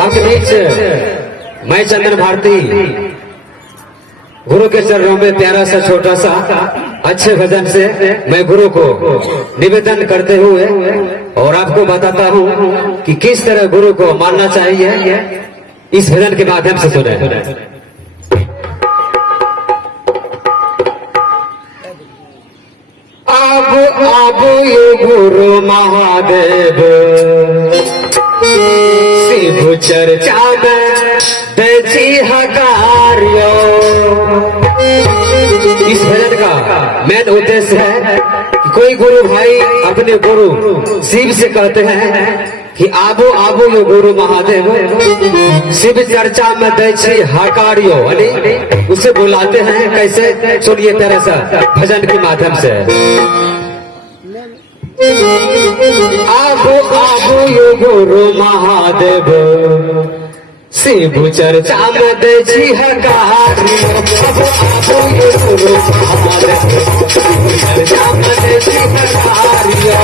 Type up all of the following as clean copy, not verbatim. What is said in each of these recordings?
आपके बीच मैं चंदन भारती गुरु के चरणों में प्यारा सा छोटा सा अच्छे भजन से मैं गुरु को निवेदन करते हुए और आपको बताता हूँ कि किस तरह गुरु को मानना चाहिए इस भजन के माध्यम से सुने। अब ये गुरु महादेव शिव चर्चा में देसी हकार्यो। इस भजन का मेन उद्देश्य है कि कोई गुरु भाई अपने गुरु शिव से कहते हैं कि आबो आबो यो गुरु महादेव शिव चर्चा में देसी हकार्यो, उसे बुलाते हैं कैसे, सुनिए तेरा सा भजन के माध्यम से। आबो आबो यो गुरु महादेव शिव चर्चा में देसी हकार्यो। आबो आबो यो गुरु महादेव शिव चर्चा में देसी हकार्यो।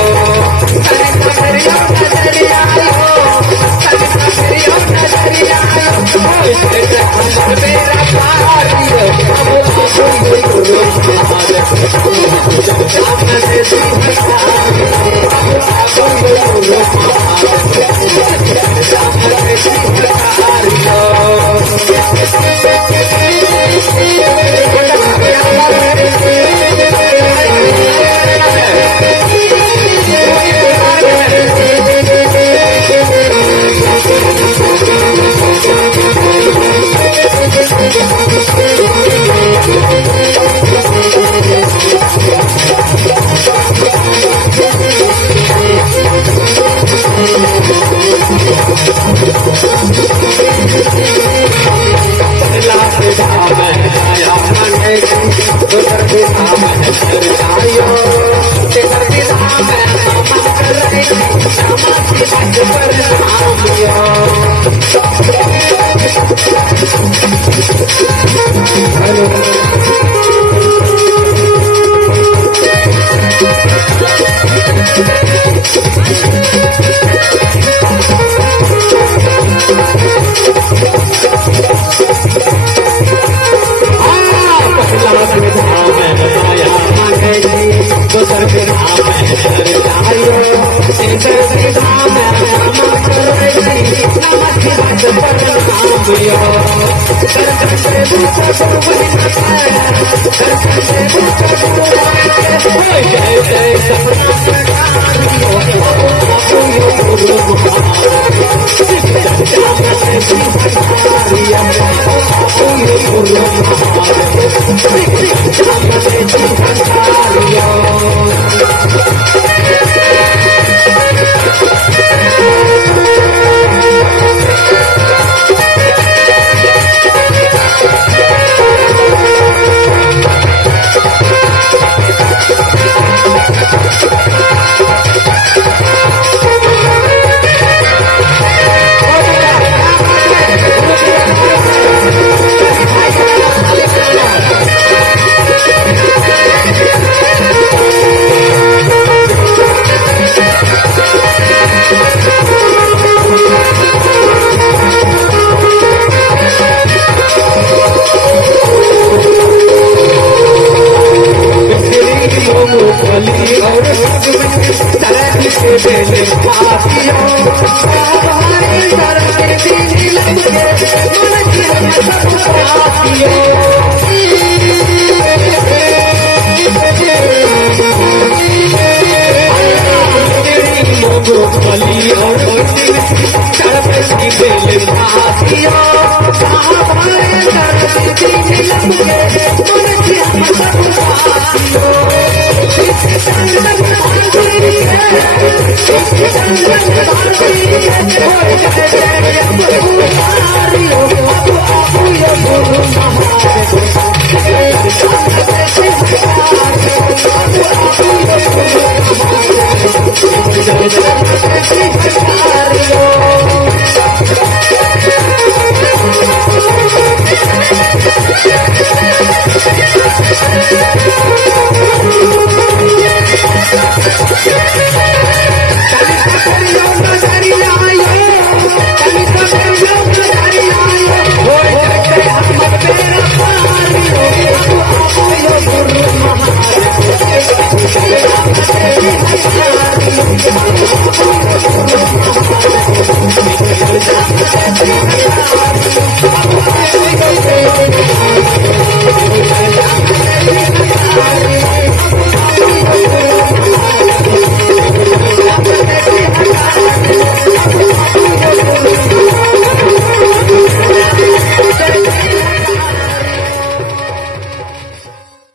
Cali चर्चा